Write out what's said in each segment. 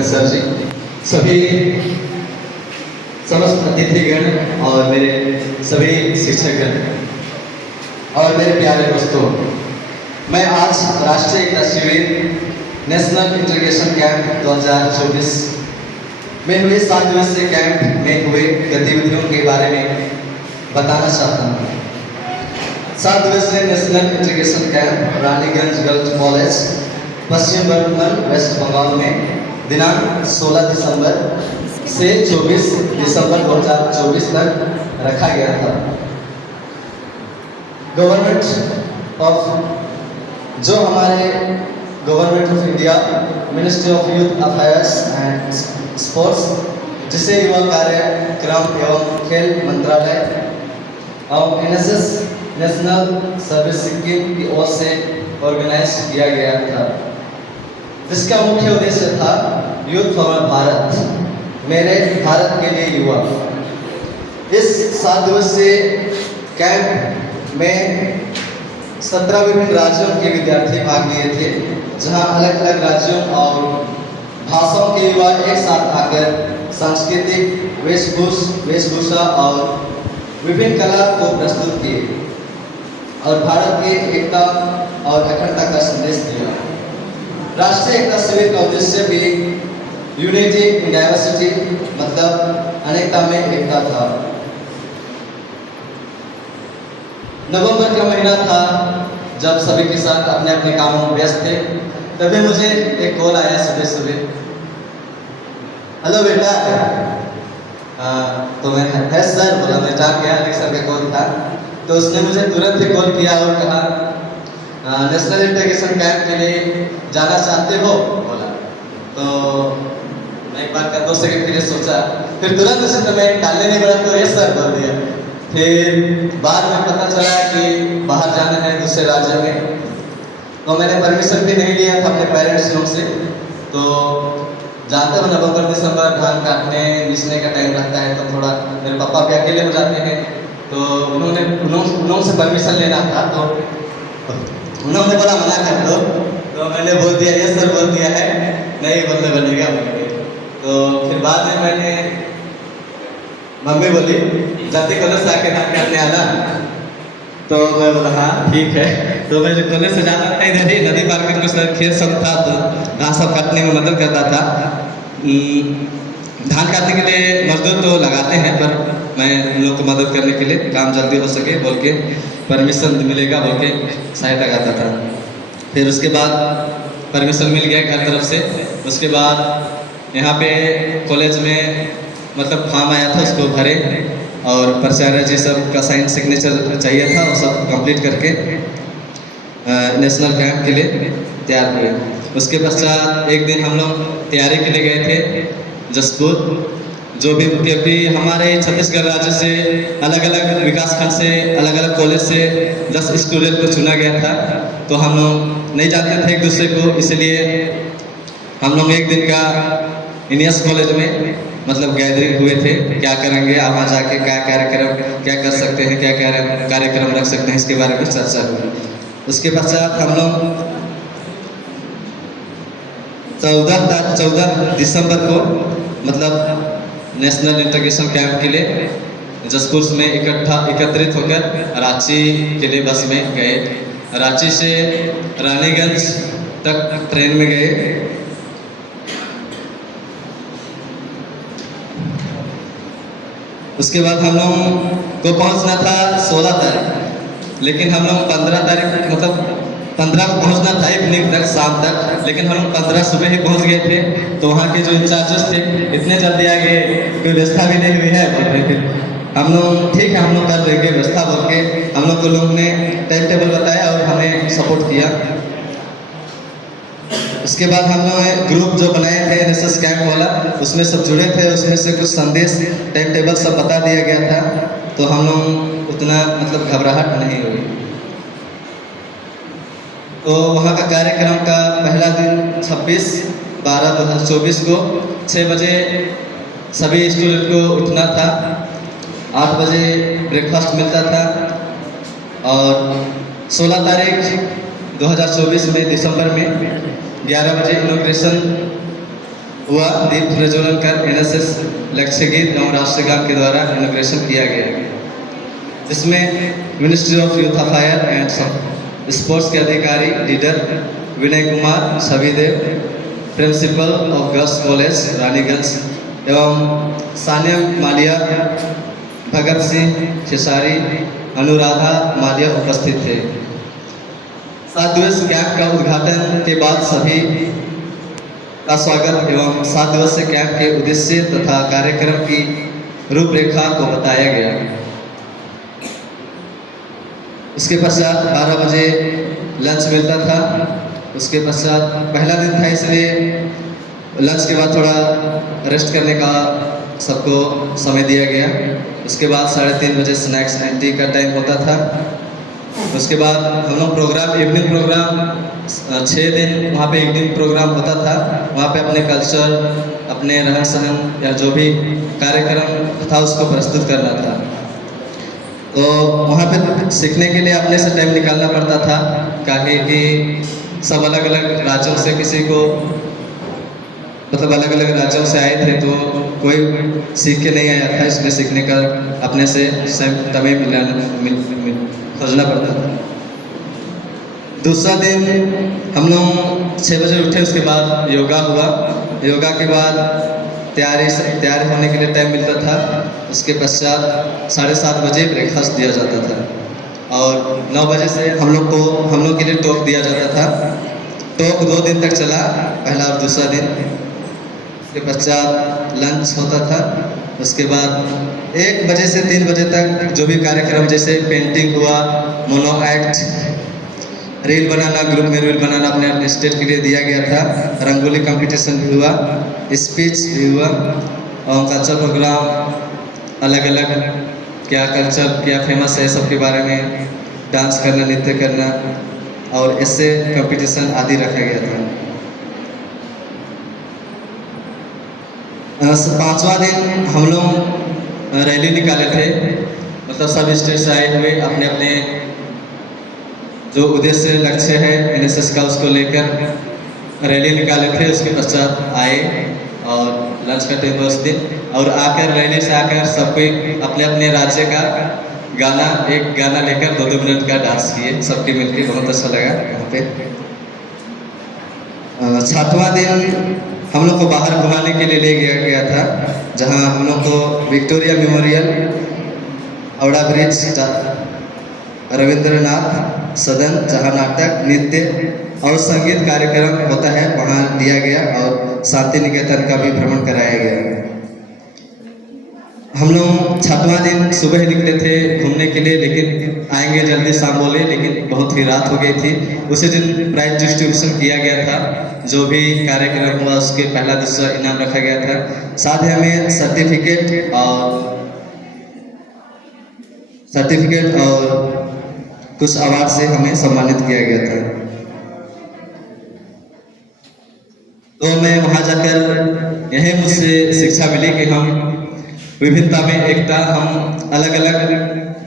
भगत sir जी, सभी समस्त अतिथिगण और मेरे सभी शिक्षकगण और मेरे प्यारे दोस्तों, मैं आज राष्ट्रीय एकता शिविर नेशनल इंटीग्रेशन कैंप 2024 में हुए 7 दिवसीय कैंप में हुए गतिविधियों के बारे में बताना चाहता हूँ। 7 दिवसीय national integration camp Raniganj girls college, Paschim Bardhaman, West Bengal में दिनांक 16 दिसंबर से 24 दिसंबर 2024 तक रखा गया था। गवर्नमेंट ऑफ जो हमारे government of India, ministry of youth affairs and sports, जिसे युवा कार्यक्रम एवं खेल मंत्रालय और एनएसएस नेशनल सर्विस सिक्किम की ओर से ऑर्गेनाइज किया गया था, जिसका मुख्य उद्देश्य था यूथ फॉर भारत, मेरे भारत के लिए युवा। इस 7 दिवसीय कैंप में 17 विभिन्न राज्यों के विद्यार्थी भाग लिए थे, जहां अलग अलग राज्यों और भाषाओं के युवा एक साथ आकर सांस्कृतिक वेशभूषा और विभिन्न कला को प्रस्तुत किए और भारत की एकता और अखंडता का संदेश दिया। राष्ट्रीय एकता शिविर का उद्देश्य भी यूनिटी इन डाइवर्सिटी, मतलब अनेकता में एकता था। नवंबर का महीना था, जब सभी के साथ अपने अपने कामों में व्यस्त थे, तभी मुझे एक कॉल आया सुबह सुबह, हेलो बेटा। तो मैं है सर बोला, मैं जान गया कि सर का कॉल था। तो उसने मुझे तुरंत ही कॉल किया और कहा नेशनल इंटीग्रेशन कैंप के लिए जाना चाहते हो बोला। तो मैं एक बार का 2 सेकंड के लिए सोचा, फिर तुरंत उसी समय टालने नहीं पड़ा तो यस सर बोल दिया। फिर बाद में पता चला कि बाहर जाना है दूसरे राज्य में, तो मैंने परमिशन भी नहीं लिया था अपने पेरेंट्स लोग से। तो जानते हो नवंबर दिसंबर धान काटने बीसने का टाइम रहता है, तो थोड़ा मेरे पापा भी अकेले हो जाते हैं, तो उन्होंने से परमिशन लेना था। तो उन्होंने बोला मना कर दो, तो मैंने बोल दिया यस सर बोल दिया है, नहीं बोलने बनेगा बोलिए। तो फिर बाद में मैंने मम्मी बोली जाते कॉलेज से आके धान काटने आना, तो मैं बोला हाँ ठीक है। तो मैं जब कॉलेज से जाता था इधर ही नदी पार करके सर खेत सब था, तो घास सब काटने में मदद करता था। धान काटने के लिए मजदूर तो लगाते हैं, पर मैं उन लोगों को मदद करने के लिए काम जल्दी हो सके बोल के परमिशन मिलेगा बोल के सहायता करता था। फिर उसके बाद परमिशन मिल गया घर तरफ से। उसके बाद यहाँ पे कॉलेज में मतलब फॉर्म आया था, उसको भरे और प्राचार्य जी सब का साइन सिग्नेचर चाहिए था, वो सब कंप्लीट करके नेशनल कैंप के लिए तैयार हुए। उसके पश्चात एक दिन हम लोग तैयारी के लिए गए थे जसपुर, जो भी क्योंकि हमारे छत्तीसगढ़ राज्य से अलग अलग विकासखंड से अलग अलग कॉलेज से 10 स्टूडेंट को चुना गया था। तो हम लोग नहीं जानते थे एक दूसरे को, इसलिए हम लोग एक दिन का इनियस कॉलेज में मतलब गैदरिंग हुए थे, क्या करेंगे वहाँ जाके, क्या कार्यक्रम क्या कर सकते हैं, क्या कार्यक्रम रख सकते हैं, इसके बारे में चर्चा हुई। उसके पश्चात हम लोग 14 दिसंबर को मतलब नेशनल इंटीग्रेशन कैंप के लिए जसपुर में एकत्रित होकर रांची के लिए बस में गए। रांची से रानीगंज तक ट्रेन में गए। उसके बाद हम लोग को पहुंचना था 16 तारीख, लेकिन हम लोग 15 तारीख मतलब 15 को पहुंचना था इवनिंग तक, शाम तक, लेकिन हम लोग 15 सुबह ही पहुंच गए थे। तो वहाँ के जो इंचार्जेस थे इतने जल्दी आ गए, कोई व्यवस्था भी नहीं हुई है बोल रहे थे। हम लोग ठीक है हम लोग कर देंगे व्यवस्था बोल के हम लोग को लोग ने टाइम टेबल बताया और हमें सपोर्ट किया। उसके बाद हम लोग ग्रुप जो बनाए थे एनएसएस कैंप वाला, उसमें सब जुड़े थे, उसमें से कुछ संदेश टाइम टेबल सब बता दिया गया था, तो हम लोग उतना मतलब घबराहट नहीं हुई। तो वहाँ का कार्यक्रम का पहला दिन 26/12/2024 को 6 बजे सभी स्टूडेंट को उठना था, 8 बजे ब्रेकफास्ट मिलता था और 16 तारीख 2024 में दिसंबर में 11 बजे इनॉग्रेशन हुआ। दीप प्रज्वलन कर एनएसएस लक्ष्य गीत एवं राष्ट्रगान के द्वारा इनॉग्रेशन किया गया, जिसमें ministry of youth affair and sports के अधिकारी leader Vinay Kumar Chhavidev, principal of girls college Raniganj एवं सानिया मालिया, भगत सिंह खेसारी, अनुराधा मालिया उपस्थित थे। 7 दिवस कैंप का उद्घाटन के बाद सभी का स्वागत एवं 7 दिवसीय कैंप के उद्देश्य तथा कार्यक्रम की रूपरेखा को बताया गया। इसके पश्चात 12 बजे लंच मिलता था। उसके पश्चात पहला दिन था, इसलिए लंच के बाद थोड़ा रेस्ट करने का सबको समय दिया गया। उसके बाद 3:30 बजे स्नैक्स एंड टी का टाइम होता था। उसके बाद हम लोग प्रोग्राम इवनिंग प्रोग्राम 6 दिन वहाँ पे इवनिंग प्रोग्राम होता था। वहाँ पे अपने कल्चर, अपने रहन सहन या जो भी कार्यक्रम था उसको प्रस्तुत करना था। तो वहाँ पे सीखने के लिए अपने से टाइम निकालना पड़ता था, काहे कि सब अलग अलग राज्यों से किसी को मतलब अलग अलग राज्यों से आए थे, तो कोई सीख के नहीं आया था, इसलिए सीखने का अपने से समय खोजना पड़ता था। दूसरा दिन हम लोग 6 बजे उठे। उसके बाद योगा हुआ। योगा के बाद तैयारी होने के लिए टाइम मिलता था। उसके पश्चात 7:30 बजे ब्रेकफास्ट दिया जाता था और 9 बजे से हम लोग के लिए टॉक दिया जाता था। टॉक 2 दिन तक चला, पहला और दूसरा दिन। उसके पश्चात लंच होता था। उसके बाद 1 बजे से 3 बजे तक जो भी कार्यक्रम, जैसे पेंटिंग हुआ, मोनो एक्ट, रील बनाना, ग्रुप में रील बनाना अपने अपने स्टेट के लिए दिया गया था। रंगोली कंपटीशन भी हुआ, स्पीच भी हुआ और कल्चर प्रोग्राम अलग अलग, क्या कल्चर क्या फेमस है सबके बारे में डांस करना, नृत्य करना और ऐसे कंपटीशन आदि रखा गया था। 5वां दिन हम लोग रैली निकाले थे, मतलब सब स्टेट से आए हुए अपने अपने जो उद्देश्य लक्ष्य है एनएसएस का उसको लेकर रैली निकाले थे। उसके पश्चात आए और लंच करते हुए उस दिन और आकर रैली से आकर सब कोई अपने अपने राज्य का एक गाना लेकर 2-2 मिनट का डांस किए सबके मिलके, बहुत अच्छा लगा यहाँ पे। 7वां दिन हम लोग को बाहर घुमाने के लिए ले गया था, जहाँ हम लोग को Victoria memorial, Howrah bridge, Rabindranath सदन, जहाँ नाटक, नृत्य और संगीत कार्यक्रम होता है, वहाँ लिया गया और शांति निकेतन का भी भ्रमण कराया गया। हम लोग 7वां दिन सुबह निकले थे घूमने के लिए, लेकिन आएंगे जल्दी शाम बोले, लेकिन बहुत ही रात हो गई थी। उसी दिन प्राइज डिस्ट्रीब्यूशन किया गया था। जो भी कार्यक्रम हुआ उसके पहला दूसरा इनाम रखा गया था। साथ ही हमें सर्टिफिकेट और कुछ अवार्ड से हमें सम्मानित किया गया था। तो मैं वहाँ जाकर यही मुझसे शिक्षा मिली कि हम विभिन्नता में एकता, हम अलग अलग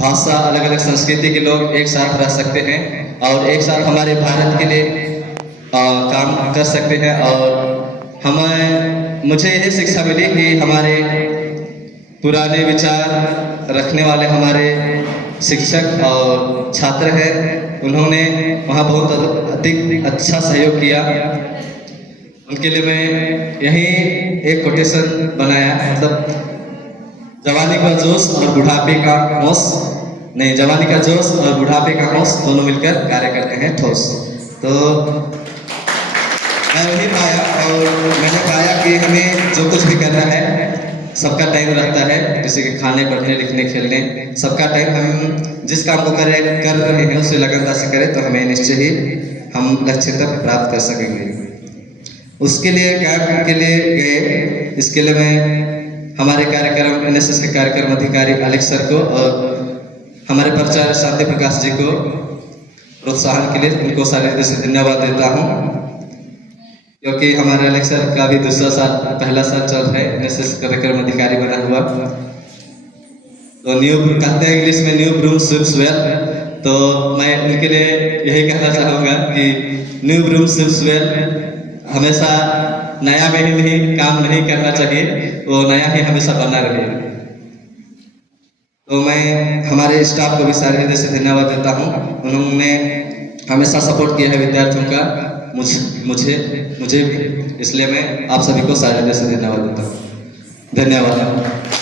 भाषा, अलग अलग संस्कृति के लोग एक साथ रह सकते हैं और एक साथ हमारे भारत के लिए काम कर सकते हैं। और मुझे यही शिक्षा मिली कि हमारे पुराने विचार रखने वाले हमारे शिक्षक और छात्र हैं, उन्होंने वहाँ बहुत अधिक अच्छा सहयोग किया। उनके लिए मैं यही एक कोटेशन बनाया, मतलब जवानी का जोश और बुढ़ापे का होश नहीं, जवानी का जोश और बुढ़ापे का होश दोनों मिलकर कार्य करते हैं ठोस। तो मैं वही पाया और मैंने पाया कि हमें जो कुछ भी करना है सबका टाइम रहता है, जैसे कि खाने, पढ़ने, लिखने, खेलने, सबका टाइम। हम जिस काम को कर रहे हैं उसे लगनता से करें तो हमें निश्चय ही हम लक्ष्य तक प्राप्त कर सकेंगे। उसके लिए कैंप के लिए गए। इसके लिए मैं हमारे कार्यक्रम एनएसएस के कार्यक्रम अधिकारी अलेक्स सर को और हमारे प्राचार्य शांति प्रकाश जी को प्रोत्साहन के लिए उनको सारे दिल से धन्यवाद देता हूँ, क्योंकि हमारे अलेक्स सर का भी पहला साल चल रहा है एनएसएस कार्यक्रम अधिकारी बना हुआ। तो न्यू कहते हैं इंग्लिश में, न्यू ब्रूम स्वीप्स वेल। तो मैं उनके लिए यही कहना चाहूँगा कि न्यू ब्रूम स्वीप्स वेल, हमेशा नया में ही काम नहीं करना चाहिए, वो नया ही हमेशा बना रहे। तो मैं हमारे स्टाफ को भी सारे हृदय से धन्यवाद देता हूँ। उन्होंने हमेशा सपोर्ट किया है विद्यार्थियों का, मुझे भी, इसलिए मैं आप सभी को सारे हृदय से धन्यवाद देता हूँ। धन्यवाद।